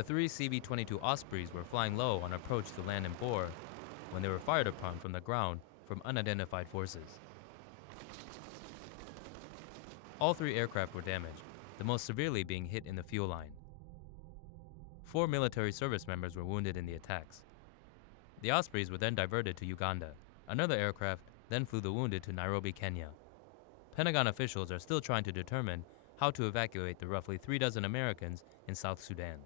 The three CV-22 Ospreys were flying low on approach to land in Bor when they were fired upon from the ground from unidentified forces. All three aircraft were damaged, the most severely being hit in the fuel line. 4 military service members were wounded in the attacks. The Ospreys were then diverted to Uganda. Another aircraft then flew the wounded to Nairobi, Kenya. Pentagon officials are still trying to determine how to evacuate the roughly 36 Americans in South Sudan.